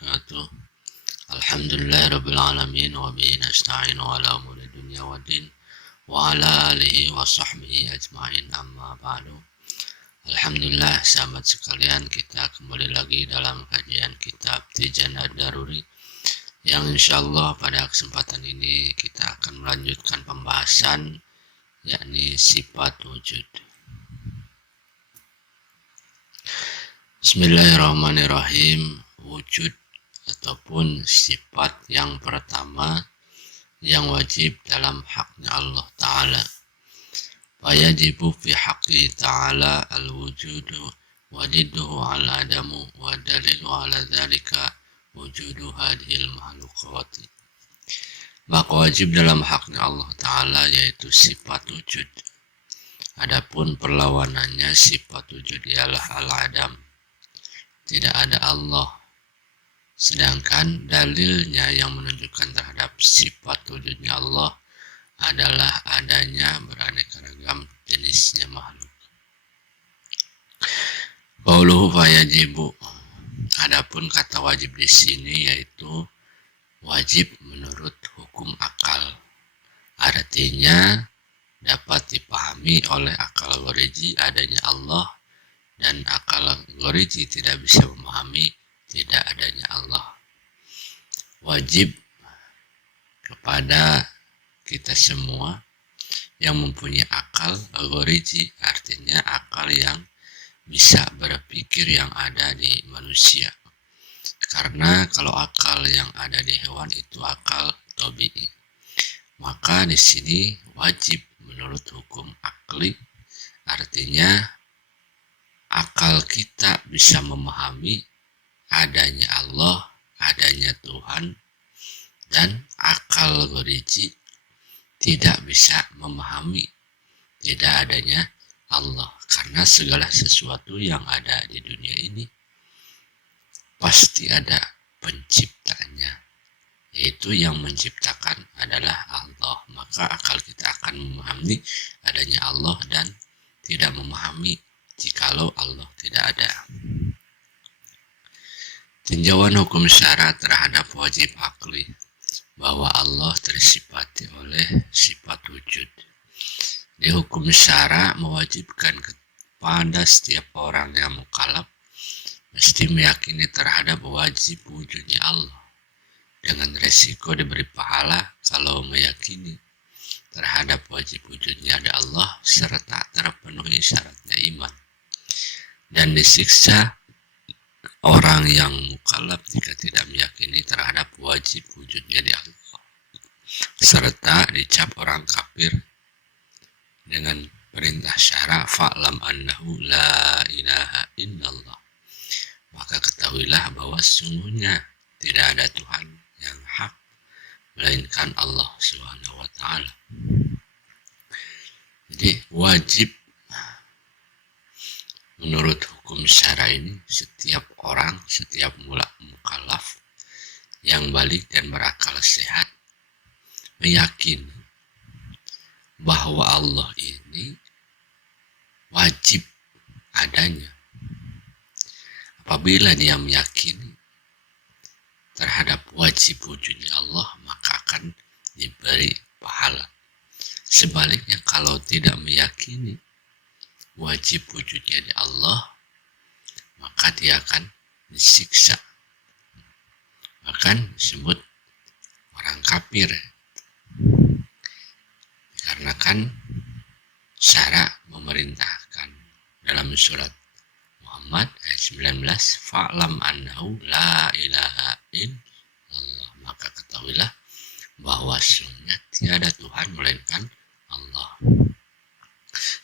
wabarakatuh. Alhamdulillahirabbil alamin wa bihi nasta'inu ala umuri dunya waddin wa ala alihi wa sahbihi ajma'in, amma ba'du. Alhamdulillah, sahabat sekalian, kita kembali lagi dalam kajian kitab Tijan Ad-Daruri yang insyaallah pada kesempatan ini kita akan melanjutkan pembahasan yakni sifat wujud. Bismillahirrahmanirrahim. Wujud ataupun sifat yang pertama yang wajib dalam haknya Allah Ta'ala. Fayajibu fi haqqi ta'ala al-wujudu wa didduhu al-adamu wa dalilu ala dhalika wujudu hadhil mahlukawati. Maka wajib dalam haknya Allah Ta'ala yaitu sifat wujud. Adapun perlawanannya sifat wujud ialah al-adam. Tidak ada Allah. Sedangkan dalilnya yang menunjukkan terhadap sifat wujudnya Allah adalah adanya beraneka ragam jenisnya makhluk. Qauluhu fayajibu. Adapun kata wajib di sini yaitu wajib menurut hukum akal. Artinya dapat dipahami oleh akal goriji adanya Allah, dan akal goriji tidak bisa memahami tidak adanya Allah. Wajib kepada kita semua yang mempunyai akal goriji, artinya akal yang bisa berpikir yang ada di manusia. Karena kalau akal yang ada di hewan itu akal tabi'i. Maka di sini wajib menurut hukum akli, artinya akal kita bisa memahami adanya Allah, adanya Tuhan, dan akal goriji tidak bisa memahami tidak adanya Allah. Karena segala sesuatu yang ada di dunia ini pasti ada penciptanya, yaitu yang menciptakan adalah Allah. Maka akal kita akan memahami adanya Allah dan tidak memahami jikalau Allah tidak ada. Tinjauan hukum syara terhadap wajib akli bahwa Allah tersifati oleh sifat wujud. Di hukum syara mewajibkan kepada setiap orang yang mukallaf mesti meyakini terhadap wajib wujudnya Allah, dengan resiko diberi pahala kalau meyakini terhadap wajib wujudnya ada Allah serta terpenuhi syaratnya iman, dan disiksa orang yang mukallaf jika tidak meyakini terhadap wajib wujudnya di Allah, serta dicap orang kafir dengan perintah syara fa'lam annahu la ilaha illallah. Maka ketahuilah bahwa sungguhnya tidak ada Tuhan yang hak melainkan Allah Subhanahu wa Ta'ala. Jadi wajib menurut hukum syara ini setiap orang, setiap mukallaf yang balik dan berakal sehat meyakini bahwa Allah ini wajib adanya. Apabila dia meyakini terhadap wajib wujudnya Allah, maka akan diberi pahala. Sebaliknya kalau tidak meyakini wajib wujudnya di Allah, maka dia akan disiksa. Bahkan disebut orang kafir. Karena kan syara memerintahkan dalam surat Muhammad ayat 19, fa'lam annahu la ilaha illallah. Maka ketahuilah bahwa sungguhnya tiada Tuhan melainkan Allah.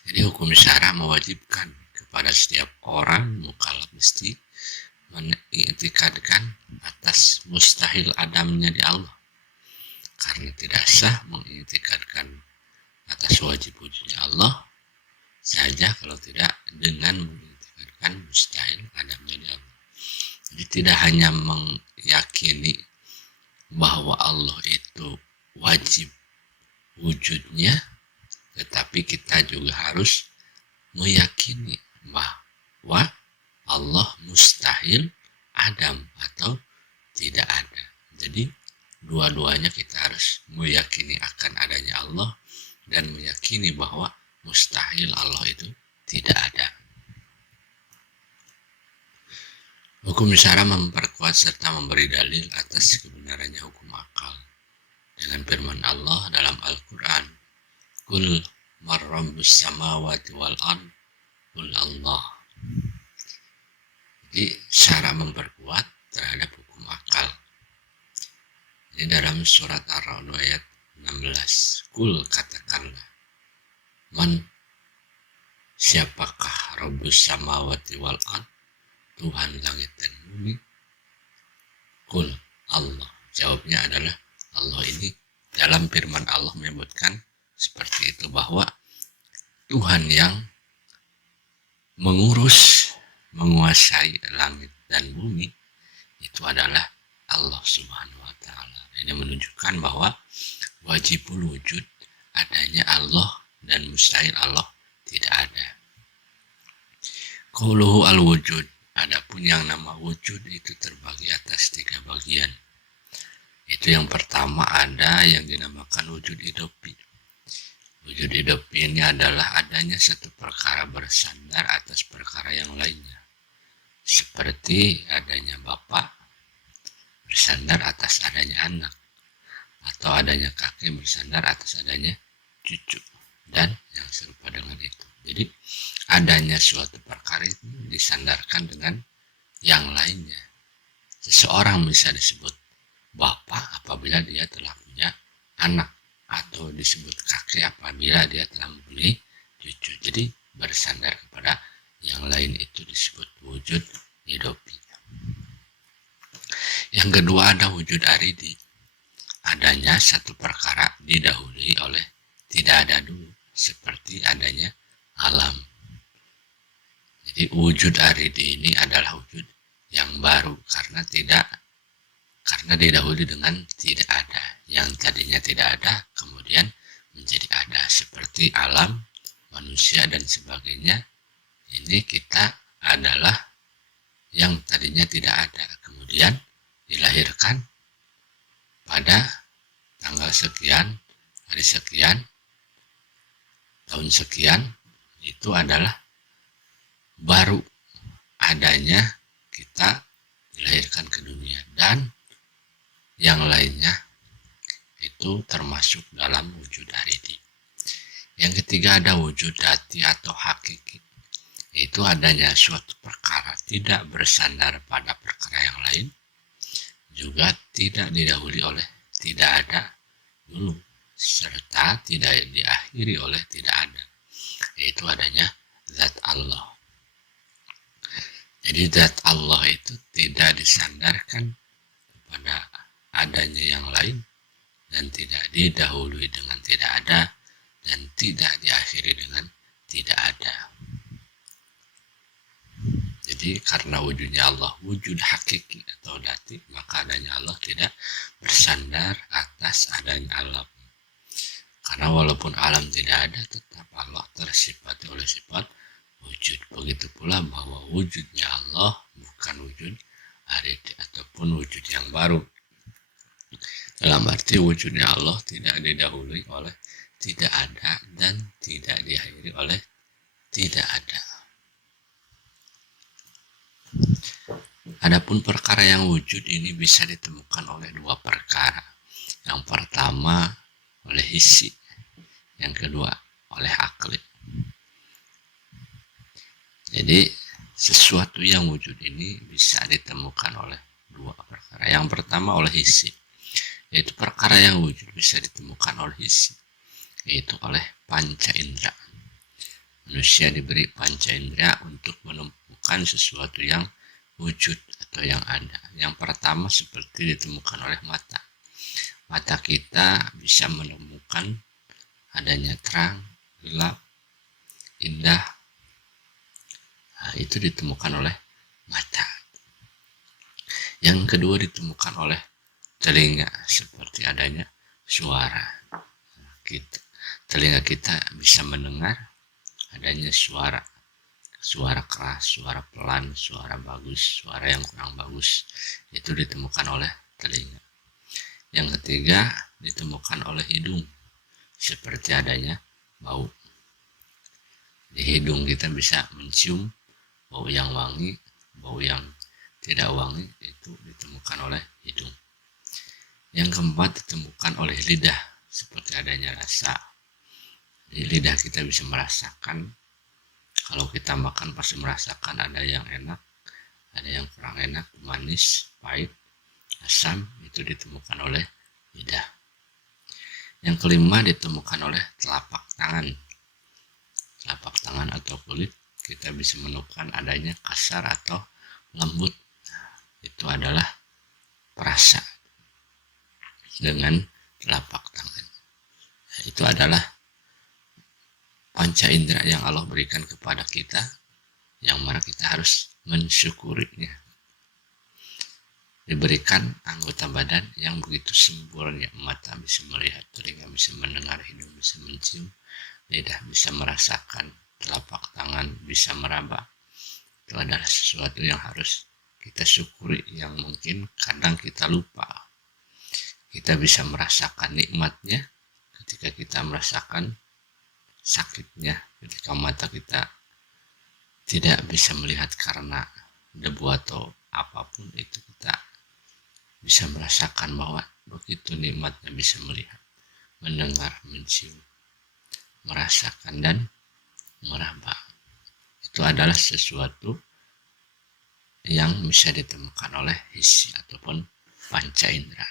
Jadi hukum syara mewajibkan kepada setiap orang mukallaf mesti mengiktikadkan atas mustahil adamnya di Allah. Karena tidak sah mengiktikadkan atas wajib wujudnya Allah saja kalau tidak dengan mengiktikadkan mustahil adamnya di Allah. Jadi tidak hanya meyakini bahwa Allah itu wajib wujudnya, tetapi kita juga harus meyakini bahwa Allah mustahil adam atau tidak ada. Jadi dua-duanya kita harus meyakini akan adanya Allah dan meyakini bahwa mustahil Allah itu tidak ada. Hukum syara memperkuat serta memberi dalil atas kebenarannya hukum akal dengan firman Allah dalam Al-Quran, Qul marrabbus samawati wal ard, Qul Allah. Jadi syara memperkuat terhadap hukum akal. Ini dalam surat Ar-Ra'd ayat 16. Qul, katakanlah, man, siapakah Rabbus samawati wal ard, Tuhan langit dan bumi? Qul, Allah. Jawabnya adalah Allah. Ini dalam firman Allah menyebutkan seperti itu, bahwa Tuhan yang mengurus, menguasai langit dan bumi itu adalah Allah Subhanahu wa Ta'ala. Ini menunjukkan bahwa wajibul wujud adanya Allah dan mustahil Allah tidak ada. Qauluhu al-wujud, adapun yang nama wujud itu terbagi atas 3 bagian. Itu yang pertama ada yang dinamakan wujud idopi. Wujud idopi ini adalah adanya satu perkara bersandar atas perkara yang lainnya. Seperti adanya bapak bersandar atas adanya anak, atau adanya kakek bersandar atas adanya cucu, dan yang serupa dengan itu. Jadi adanya suatu perkara itu disandarkan dengan yang lainnya. Seseorang bisa disebut bapak apabila dia telah punya anak, atau disebut kakek apabila dia telah mempunyai cucu. Jadi bersandar kepada yang lain itu disebut wujud idopi. Yang kedua ada wujud aridi. Adanya satu perkara didahului oleh tidak ada dulu, seperti adanya alam. Jadi wujud aridi ini adalah wujud yang baru karena didahului dengan tidak ada. Yang tadinya tidak ada kemudian menjadi ada, seperti alam, manusia dan sebagainya. Ini kita adalah yang tadinya tidak ada kemudian dilahirkan pada tanggal sekian, hari sekian, tahun sekian. Itu adalah baru adanya kita dilahirkan ke dunia, dan yang lainnya itu termasuk dalam wujud aridi. Yang ketiga ada wujud dati atau hakiki. Itu adanya suatu perkara tidak bersandar pada perkara yang lain, juga tidak didahului oleh tidak ada dulu, serta tidak diakhiri oleh tidak ada. Yaitu adanya zat Allah. Jadi zat Allah itu tidak disandarkan kepada adanya yang lain, dan tidak didahului dengan tidak ada, dan tidak diakhiri dengan tidak ada. Jadi karena wujudnya Allah wujud hakiki atau dati, maka adanya Allah tidak bersandar atas adanya alam. Karena walaupun alam tidak ada, tetap Allah tersifati oleh sifat wujud. Begitu pula bahwa wujudnya Allah bukan wujud aridi ataupun wujud yang baru. Dalam arti wujudnya Allah tidak didahului oleh tidak ada dan tidak diakhiri oleh tidak ada. Adapun perkara yang wujud ini bisa ditemukan oleh 2 perkara. Yang pertama oleh hissi, yang kedua oleh akli. Jadi sesuatu yang wujud ini bisa ditemukan oleh 2 perkara. Yang pertama oleh hissi, yaitu perkara yang wujud bisa ditemukan oleh hissi, yaitu oleh panca indera. Manusia diberi panca indera untuk menemukan sesuatu yang wujud atau yang ada. Yang pertama seperti ditemukan oleh mata. Mata kita bisa menemukan adanya terang, gelap, indah. Nah, itu ditemukan oleh mata. Yang kedua ditemukan oleh telinga, seperti adanya suara. Telinga kita bisa mendengar adanya suara. suara keras, suara pelan, suara bagus, suara yang kurang bagus, itu ditemukan oleh telinga. Yang ketiga, ditemukan oleh hidung, seperti adanya bau. Di hidung kita bisa mencium bau yang wangi, bau yang tidak wangi, itu ditemukan oleh hidung. Yang keempat, ditemukan oleh lidah, seperti adanya rasa. Di lidah kita bisa merasakan, kalau kita makan pasti merasakan ada yang enak, ada yang kurang enak, manis, pahit, asam, itu ditemukan oleh lidah. Yang kelima, ditemukan oleh telapak tangan. Telapak tangan atau kulit, kita bisa menemukan adanya kasar atau lembut. Itu adalah perasa dengan telapak tangan. Itu adalah panca indera yang Allah berikan kepada kita, yang mana kita harus mensyukurinya. Diberikan anggota badan yang begitu sempurna, mata bisa melihat, telinga bisa mendengar, hidung bisa mencium, lidah bisa merasakan, telapak tangan bisa meraba. Itu adalah sesuatu yang harus kita syukuri, yang mungkin kadang kita lupa. Kita bisa merasakan nikmatnya ketika kita merasakan sakitnya, ketika mata kita tidak bisa melihat karena debu atau apapun, itu kita bisa merasakan bahwa begitu nikmatnya bisa melihat, mendengar, mencium, merasakan, dan meraba. Itu adalah sesuatu yang bisa ditemukan oleh hisi ataupun panca indera.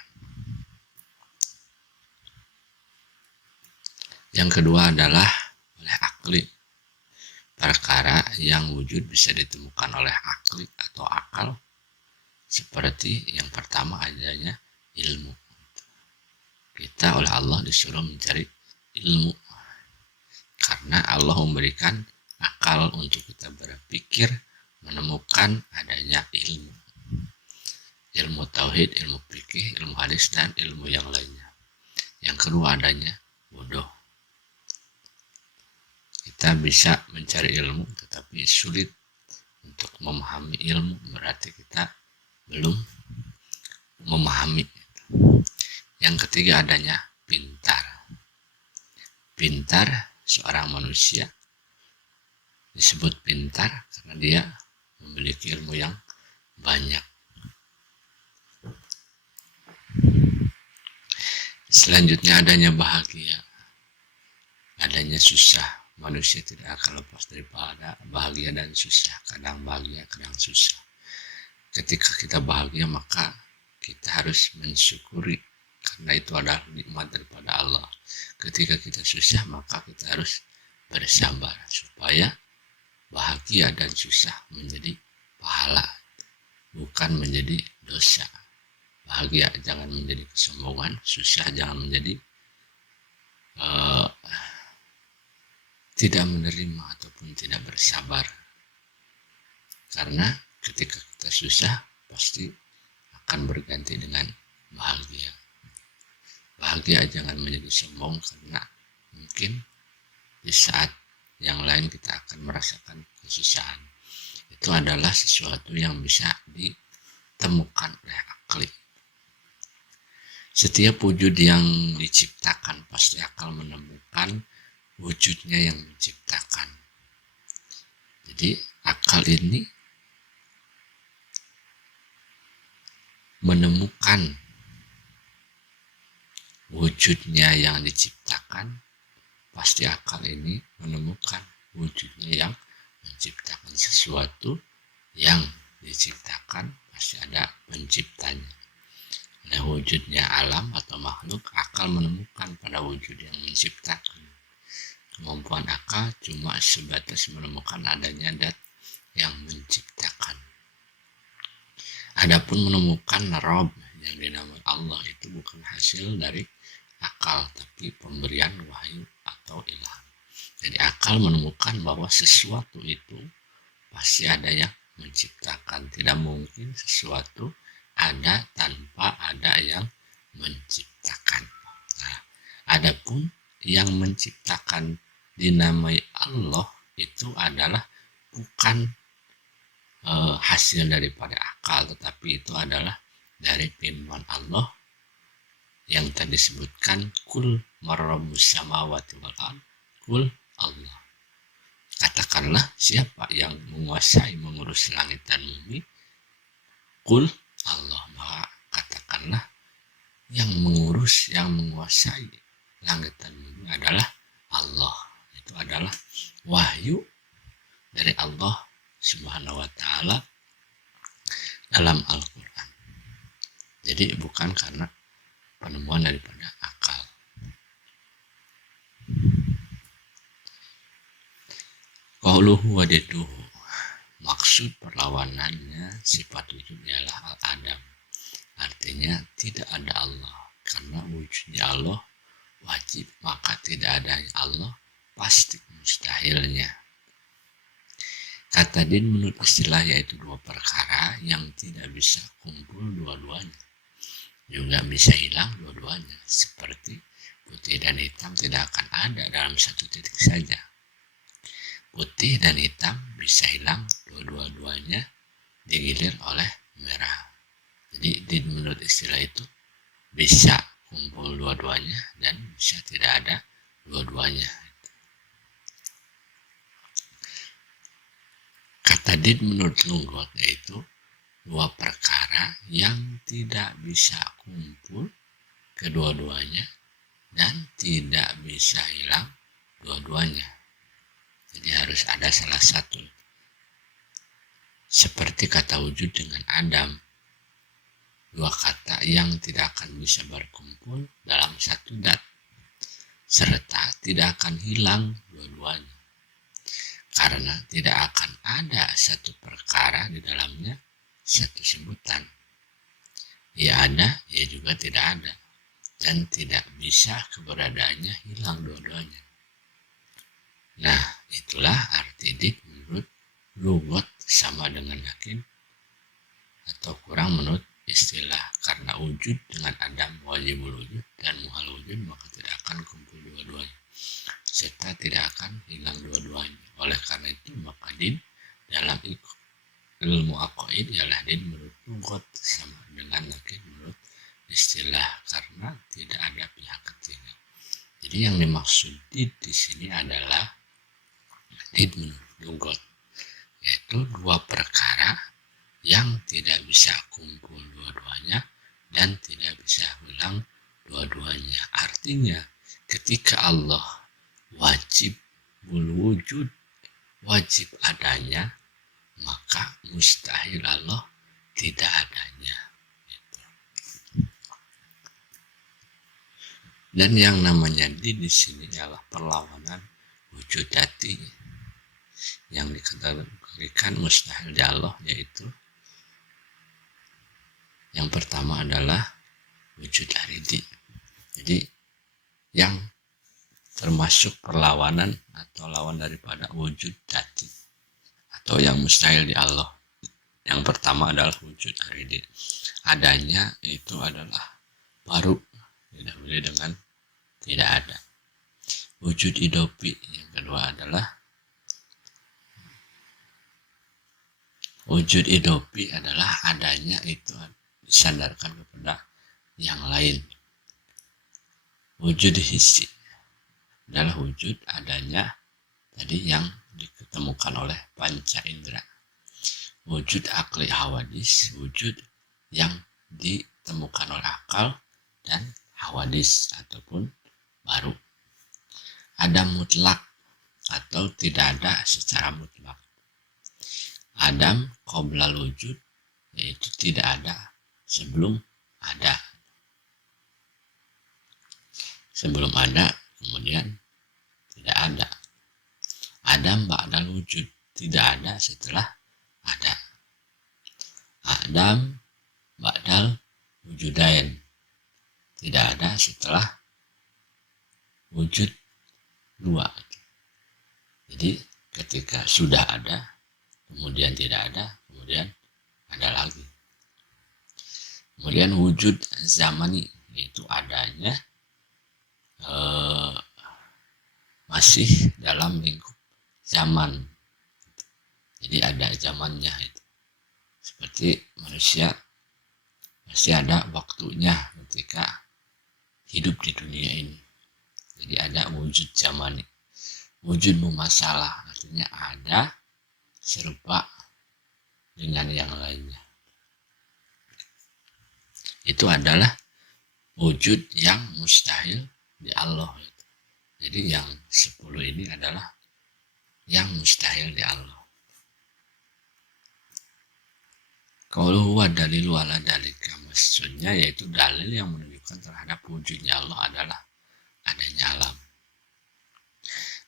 Yang kedua adalah oleh akli. Perkara yang wujud bisa ditemukan oleh akli atau akal, seperti yang pertama adanya ilmu. Kita oleh Allah disuruh mencari ilmu, karena Allah memberikan akal untuk kita berpikir, menemukan adanya ilmu. Ilmu tauhid, ilmu fikih, ilmu hadis, dan ilmu yang lainnya. Yang kedua adanya bodoh. Kita bisa mencari ilmu tetapi sulit untuk memahami ilmu, berarti kita belum memahami. Yang ketiga adanya pintar. Pintar, seorang manusia disebut pintar karena dia memiliki ilmu yang banyak. Selanjutnya adanya bahagia, adanya susah. Manusia tidak akan lepas daripada bahagia dan susah. Kadang bahagia, kadang susah. Ketika kita bahagia, maka kita harus mensyukuri, karena itu adalah nikmat daripada Allah. Ketika kita susah, maka kita harus bersabar supaya bahagia dan susah menjadi pahala, bukan menjadi dosa. Bahagia jangan menjadi kesombongan, susah jangan menjadi tidak menerima ataupun tidak bersabar. Karena ketika kita susah, pasti akan berganti dengan bahagia. Bahagia jangan menjadi sombong, karena mungkin di saat yang lain kita akan merasakan kesusahan. Itu adalah sesuatu yang bisa ditemukan oleh akli. Setiap wujud yang diciptakan pasti akan menemukan wujudnya yang menciptakan. Jadi akal ini menemukan wujudnya yang diciptakan, pasti akal ini menemukan wujudnya yang menciptakan. Sesuatu yang diciptakan pasti ada penciptanya. Nah, wujudnya alam atau makhluk, akal menemukan pada wujud yang menciptakan. Kemampuan akal cuma sebatas menemukan adanya zat yang menciptakan. Adapun menemukan Rabb yang dinamai Allah itu bukan hasil dari akal, tapi pemberian wahyu atau ilham. Jadi akal menemukan bahwa sesuatu itu pasti ada yang menciptakan. Tidak mungkin sesuatu ada tanpa ada yang menciptakan. Nah, adapun yang menciptakan dinamai Allah itu adalah bukan hasil daripada akal, tetapi itu adalah dari firman Allah yang tadi disebutkan, kul marrabbus samawati wal ard, kul Allah. Katakanlah siapa yang menguasai mengurus langit dan bumi, kul Allah. Maka katakanlah yang mengurus, yang menguasai langit dan bumi adalah Allah. Itu adalah wahyu dari Allah Subhanahu wa ta'ala dalam Al-Quran. Jadi bukan karena penemuan daripada akal. Qauluhu wadiduhu, maksud perlawanannya sifat wujud ialah al-adam. Artinya tidak ada Allah. Karena wujudnya Allah wajib, maka tidak adanya Allah pasti mustahilnya. Kata din menurut istilah yaitu dua perkara yang tidak bisa kumpul dua-duanya, juga bisa hilang dua-duanya. Seperti putih dan hitam tidak akan ada dalam satu titik saja. Putih dan hitam bisa hilang dua-duanya digilir oleh merah. Jadi din menurut istilah itu bisa kumpul dua-duanya dan bisa tidak ada dua-duanya. Kata din menurut lunggot yaitu dua perkara yang tidak bisa kumpul kedua-duanya dan tidak bisa hilang dua-duanya. Jadi harus ada salah satu. Seperti kata wujud dengan Adam, dua kata yang tidak akan bisa berkumpul dalam satu dat, serta tidak akan hilang dua-duanya. Karena tidak akan ada satu perkara di dalamnya satu sebutan. Ya ada, ya juga tidak ada. Dan tidak bisa keberadaannya hilang dua-duanya. Nah, itulah arti dik menurut lugot sama dengan yakin atau kurang menurut istilah. Karena wujud dengan adam wajibul wujud dan muhal wujud, maka tidak akan kumpul dua-duanya. Serta tidak akan hilang dua-duanya. Oleh karena itu, maka din dalam ilmu aqaid ialah din menurut lugot sama dengan yakin menurut istilah, karena tidak ada pihak ketiga. Jadi yang dimaksud din di sini adalah din menurut lugot, yaitu dua perkara yang tidak bisa kumpul dua-duanya dan tidak bisa hilang dua-duanya. Artinya ketika Allah wajib wujud, wajib adanya, maka mustahil Allah tidak adanya. Dan yang namanya di sini adalah perlawanan wujud dati yang dikategorikan mustahil di Allah, yaitu yang pertama adalah wujud aridi. Jadi yang termasuk perlawanan atau lawan daripada wujud dati atau yang mustahil di Allah. Yang pertama adalah wujud aridi. Adanya itu adalah baru, didahului dengan tidak ada. Wujud idopi yang kedua adalah wujud idopi adalah adanya itu disandarkan kepada yang lain. Wujud hissi adalah wujud adanya tadi yang diketemukan oleh panca indera. Wujud akli hawadis, wujud yang ditemukan oleh akal dan hawadis ataupun baru. Ada mutlak atau tidak ada secara mutlak. Adam qoblal wujud, yaitu tidak ada sebelum ada. Sebelum ada, kemudian tidak ada. Adam ba'dal wujud, tidak ada setelah ada. Adam ba'dal wujudain, tidak ada setelah wujud dua. Jadi ketika sudah ada, kemudian tidak ada, kemudian ada lagi. Kemudian wujud zamani, yaitu adanya masih dalam lingkup zaman. Jadi ada zamannya itu. Seperti manusia pasti ada waktunya ketika hidup di dunia ini. Jadi ada wujud zamani, wujud mumasalah, artinya ada serupa dengan yang lainnya. Itu adalah wujud yang mustahil di Allah. Jadi yang 10 ini adalah yang mustahil di Allah. Kalau huwa dalil wala dalika, maksudnya yaitu dalil yang menunjukkan terhadap wujudnya Allah adalah adanya alam.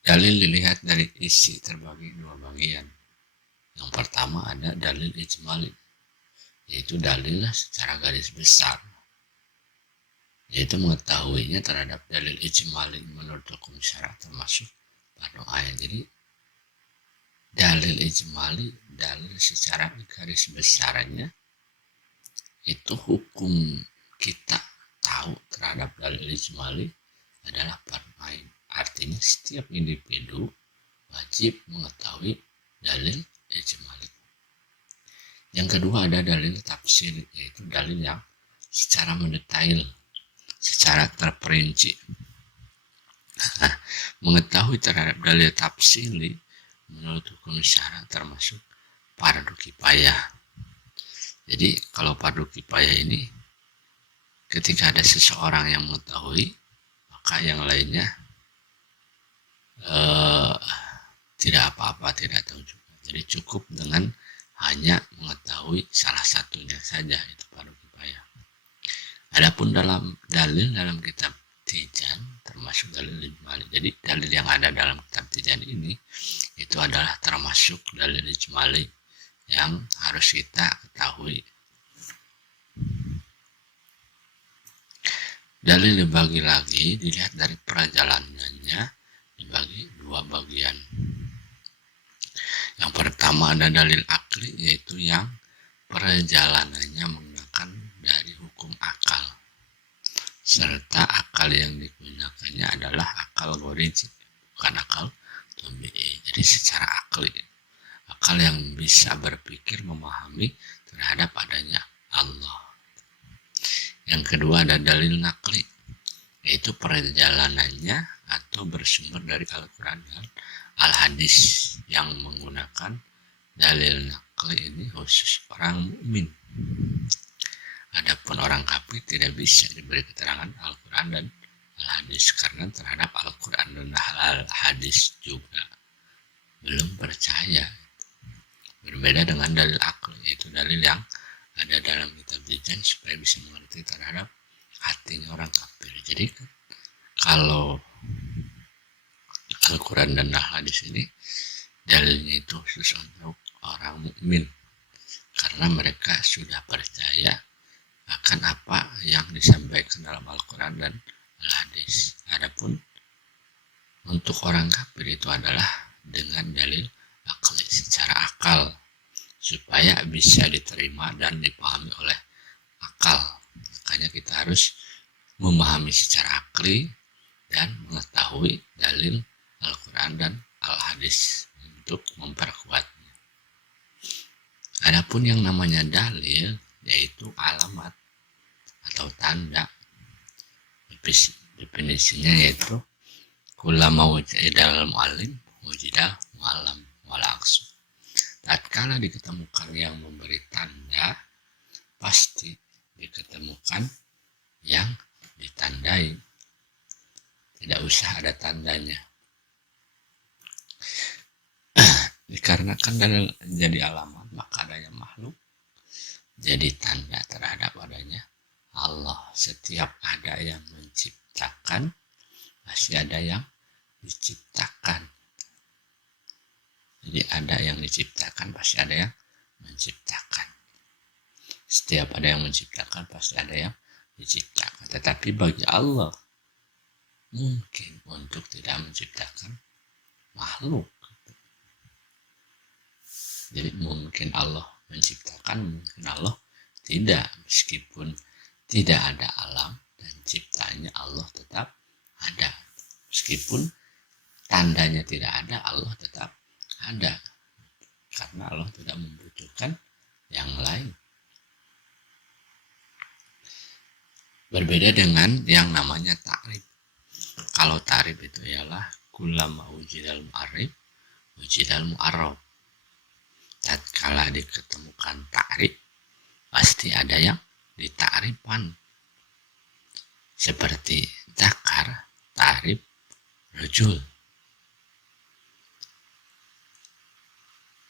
Dalil dilihat dari isi terbagi dua bagian. Yang pertama ada dalil ijmali, yaitu dalil secara garis besar, yaitu mengetahuinya terhadap dalil ijmali menurut hukum syara termasuk pada ayat. Jadi dalil ijmali, dalil secara garis besarnya itu hukum kita tahu terhadap dalil ijmali adalah fardu ain. Artinya setiap individu wajib mengetahui dalil ijmali. Yang kedua ada dalil tafsir, yaitu dalil yang secara mendetail, secara terperinci. Mengetahui terhadap dalil tafsili menurut hukum syara termasuk fardu kifayah. Jadi kalau fardu kifayah ini ketika ada seseorang yang mengetahui, maka yang lainnya tidak apa-apa, tidak tahu juga. Jadi cukup dengan hanya mengetahui salah satunya saja, itu fardu kifayah. Adapun dalam dalil dalam kitab Tijan termasuk dalil ijmali. Jadi dalil yang ada dalam kitab Tijan ini itu adalah termasuk dalil ijmali yang harus kita ketahui. Dalil dibagi lagi, dilihat dari perjalanannya, dibagi dua bagian. Yang pertama ada dalil akli, yaitu yang perjalanannya menggunakan dari hukum akal, serta akal yang digunakannya adalah akal goriji, bukan akal tabi'i. Jadi secara akli, akal yang bisa berpikir memahami terhadap adanya Allah. Yang kedua ada dalil nakli, yaitu perjalanannya atau bersumber dari Al-Quran dan Al-Hadis, yang menggunakan dalil nakli ini khusus orang mukmin. Adapun orang kafir tidak bisa diberi keterangan Al-Quran dan Al-Hadis karena terhadap Al-Quran dan Al-Hadis juga belum percaya. Berbeda dengan dalil akli, yaitu dalil yang ada dalam kitab Tijan supaya bisa mengerti terhadap hatinya orang kafir. Jadi kalau Al-Quran dan Al-Hadis ini dalilnya itu khusus untuk orang mukmin karena mereka sudah percaya akan apa yang disampaikan dalam Al-Quran dan Al-Hadis. Adapun untuk orang kafir itu adalah dengan dalil akli, secara akal, supaya bisa diterima dan dipahami oleh akal. Makanya kita harus memahami secara akli dan mengetahui dalil Al-Quran dan Al-Hadis untuk memperkuatnya. Adapun yang namanya dalil, yaitu alamat atau tanda, definisinya yaitu kullama wujidal mu'allim wujidal mu'allam wal aksu. Tatkala diketemukan yang memberi tanda, pasti diketemukan yang ditandai. Tidak usah ada tandanya. Dikarenakan dalil jadi alamat, maka adanya makhluk jadi tanda terhadap adanya Allah. Setiap ada yang menciptakan, pasti ada yang diciptakan. Jadi ada yang diciptakan, pasti ada yang menciptakan. Setiap ada yang menciptakan, pasti ada yang diciptakan. Tetapi bagi Allah mungkin untuk tidak menciptakan makhluk. Jadi mungkin Allah menciptakan, mungkin Allah tidak. Meskipun tidak ada alam dan ciptanya Allah tetap ada. Meskipun tandanya tidak ada, Allah tetap ada. karena Allah tidak membutuhkan yang lain. Berbeda dengan yang namanya ta'rif. Kalau ta'rif itu ialah kullama wujidal mu'arif wujidal mu'arraf. Tatkala diketemukan ta'rif, pasti ada yang ditakrifan. Seperti zakar, ta'rif, rajul.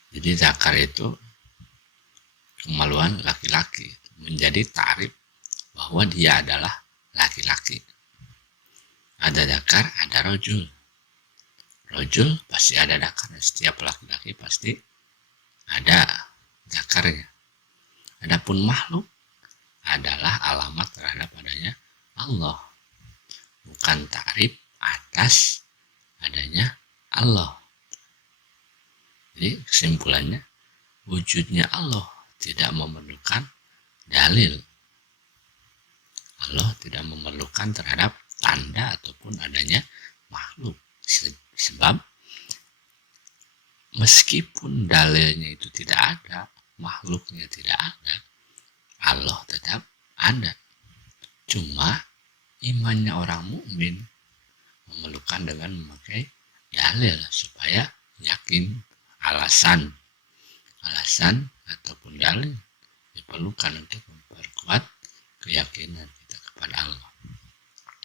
Jadi zakar itu kemaluan laki-laki, menjadi ta'rif bahwa dia adalah laki-laki. Ada zakar, ada rajul. Rajul pasti ada zakar, setiap laki-laki pasti ada zakarnya. Adapun makhluk adalah alamat terhadap adanya Allah, bukan ta'rif atas adanya Allah. Jadi kesimpulannya, wujudnya Allah tidak memerlukan dalil. Allah tidak memerlukan terhadap tanda ataupun adanya makhluk. Sebab meskipun dalilnya itu tidak ada, makhluknya tidak ada, Allah tetap ada. Cuma imannya orang mukmin memerlukan dengan memakai dalil supaya yakin. Alasan ataupun dalil diperlukan untuk memperkuat keyakinan kita kepada Allah.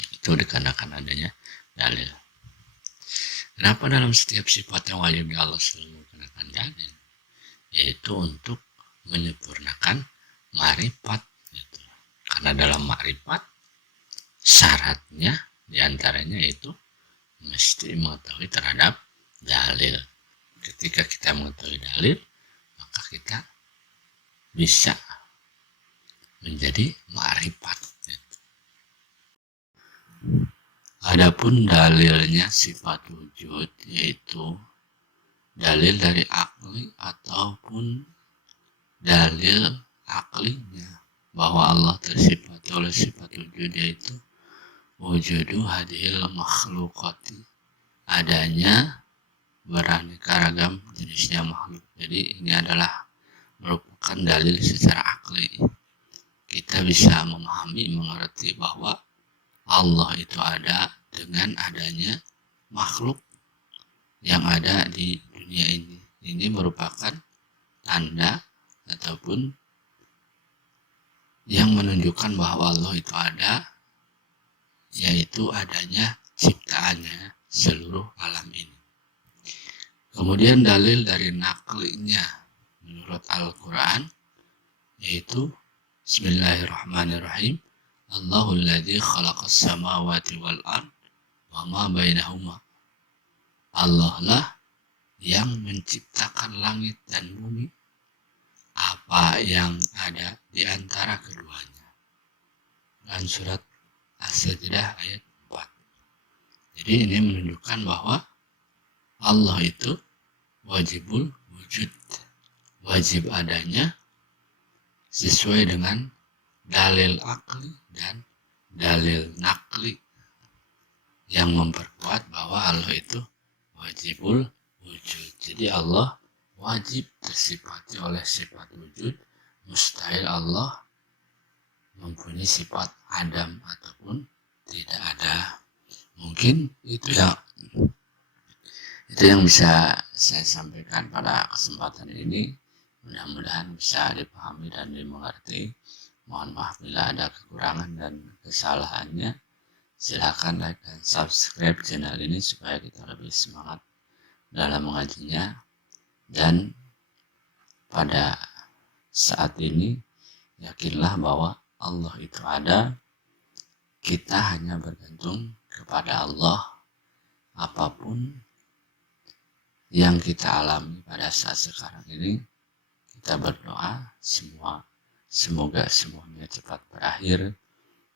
Itu dikarenakan adanya dalil. Kenapa dalam setiap sifat yang wajib di Allah selalu menggunakan dalil? Yaitu untuk menyempurnakan ma'rifat. Gitu. Karena dalam ma'rifat syaratnya diantaranya itu mesti mengetahui terhadap dalil. Ketika kita mengetahui dalil, maka kita bisa menjadi ma'rifat. Adapun dalilnya sifat wujud, yaitu dalil dari akli ataupun dalil aklinya bahwa Allah tersifat oleh sifat wujud, yaitu wujudu hadhil makhlukati, adanya beraneka ragam jenisnya makhluk. Jadi ini adalah merupakan dalil secara akli. Kita bisa memahami, mengerti bahwa Allah itu ada dengan adanya makhluk yang ada di dunia ini. Ini merupakan tanda ataupun yang menunjukkan bahwa Allah itu ada, yaitu adanya ciptaannya seluruh alam ini. Kemudian dalil dari naklinya menurut Al-Quran, yaitu Bismillahirrahmanirrahim, Allahul ladzi khalaqas samawati wal ard wa ma bainahuma. Allah lah yang menciptakan langit dan bumi, apa yang ada di antara keduanya. Dan surat As-Sajdah ayat 4. Jadi ini menunjukkan bahwa Allah itu wajibul wujud, wajib adanya sesuai dengan dalil akli dan dalil nakli yang memperkuat bahwa Allah itu wajibul wujud. Jadi Allah wajib tersifati oleh sifat wujud. Mustahil Allah mempunyai sifat adam ataupun tidak ada. Mungkin itu yang bisa saya sampaikan pada kesempatan ini. Mudah-mudahan bisa dipahami dan dimengerti. Mohon maaf bila ada kekurangan dan kesalahannya. Silakan like dan subscribe channel ini supaya kita lebih semangat dalam mengajinya. Dan pada saat ini yakinlah bahwa Allah itu ada. Kita hanya bergantung kepada Allah. Apapun yang kita alami pada saat sekarang ini, kita berdoa semoga semuanya cepat berakhir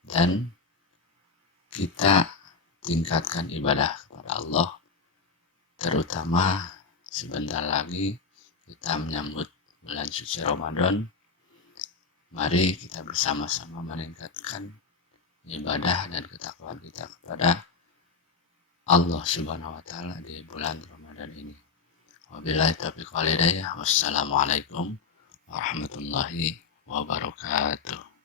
dan kita tingkatkan ibadah kepada Allah, terutama sebentar lagi kita menyambut bulan suci Ramadan. Mari kita bersama-sama meningkatkan ibadah dan ketakwaan kita kepada Allah Subhanahu wa Ta'ala di bulan Ramadan ini. Wabillahi taufiq wal hidayah. Wassalamualaikum warahmatullahi wabarakatuh.